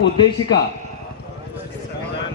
उद्देशिका.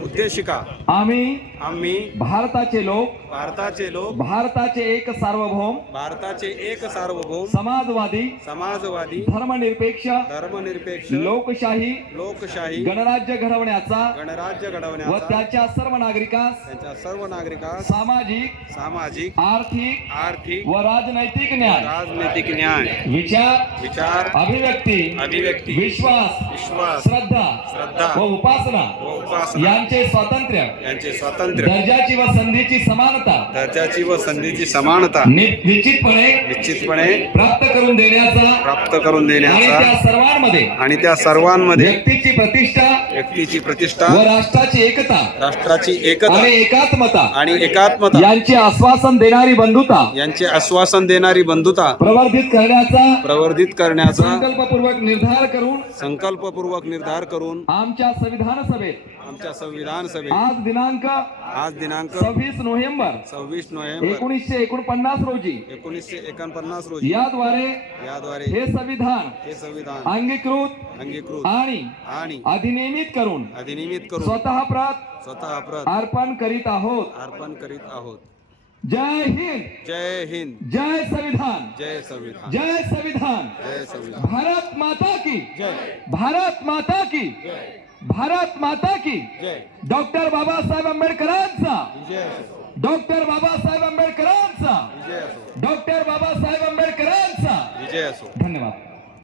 उद्देशिका. आम्ही आम्ही भारताचे लोक भारताचे लोक भारताचे एक सार्वभौम भारताचे एक सार्वभौम समाजवादी समाजवादी धर्मनिरपेक्ष धर्मनिरपेक्ष लोकशाही लोकशाही गणराज्य घडवण्याचा गणराज्य व घडवण्याचा त्याच्या सर्व नागरिकांस त्यांच्या सर्व नागरिकांस सामाजिक सामाजिक आर्थिक आर्थिक व राजनैतिक न्याय. राजनैतिक न्याय. विचार विचार अभिव्यक्ती अभिव्यक्ती विश्वास विश्वास श्रद्धा श्रद्धा व उपासना व उपासना यांचे स्वातंत्र्य. यांचे स्वातंत्र्य. दर्जाची व संधीची समानता. दर्जाची व संधीची समानता. निश्चितपणे निश्चितपणे प्राप्त करून देण्याचा प्राप्त करून देण्याचा त्या सर्वांमध्ये आणि त्या सर्वांमध्ये व्यक्तीची प्रतिष्ठा व्यक्तीची प्रतिष्ठा व राष्ट्राची एकता राष्ट्राची एकता आणि एकात्मता आणि एकात्मता यांचे आश्वासन देणारी बंधुता यांचे आश्वासन देणारी बंधुता प्रवर्धित करण्याचा प्रवर्धित करण्याचा संकल्पपूर्वक निर्धार करून संकल्पपूर्वक निर्धार करून आमच्या संविधान सभेत आमच्या संविधान सभेत आज दिनांक आज दिनांक सव्वीस नोव्हेंबर. सव्वीस नोव्हेंबर. एकोणीसशे एकोणपन्नास रोजी. एकोणीसशे एकोणपन्नास रोजी. याद्वारे याद्वारे हे संविधान हे संविधान अंगीकृत अंगीकृत आणि आणि अधिनियमित करून अधिनियमित करून स्वतः प्रत स्वतः प्रत अर्पण करीत आहोत. अर्पण करीत आहोत. जय हिंद। जय हिंद। जय संविधान। जय संविधान। जय संविधान। जय संविधान। भारत माता की। जय। भारत माता की। भारत माता की। जय। डॉक्टर बाबासाहेब आंबेडकरांचा। डॉक्टर बाबासाहेब आंबेडकरांचा। विजय असो। डॉक्टर बाबासाहेब आंबेडकरांचा। विजय असो। धन्यवाद।